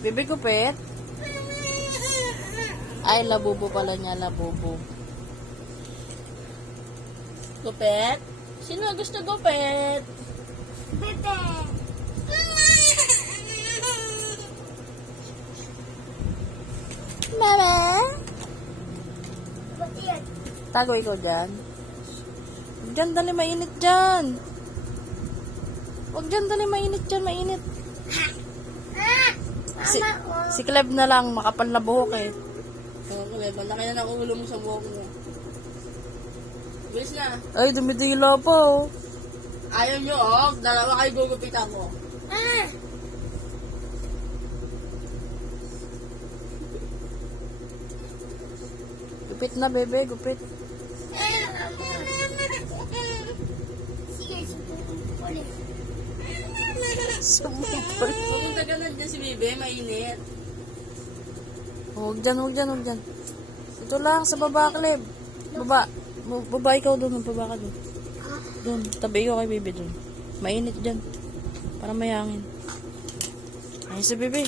Bebe gupit? Ay, labubo pala niya, labubo. Gupit? Sino gusto gupit? Bebe. Mama? Pati yan. Tago ikaw dyan. Diyan, dali, mainit dyan. Huwag dyan, dali, mainit dyan, mainit. Si, Mama, oh. si Cleb na lang, makapal na buhok eh. Oo, Cleb, laki na ng ulo mo sa buhok mo. Bilis na. Ay, dumidila pa oh. Ayaw nyo oh, dalawa kayo gugupitan mo. Gupit na, bebe, gupit. Sige, ulit. Sumipol. Pumunta ka na dyan si bebe, mainit. Huwag dyan, huwag dyan, huwag dyan. Ito lang, sa baba, Cleb. Baba. Baba ikaw doon, baba ka doon. Doon, tabi ikaw kay bebe doon. Mainit dyan. Para may hangin. Ay, sa bebe.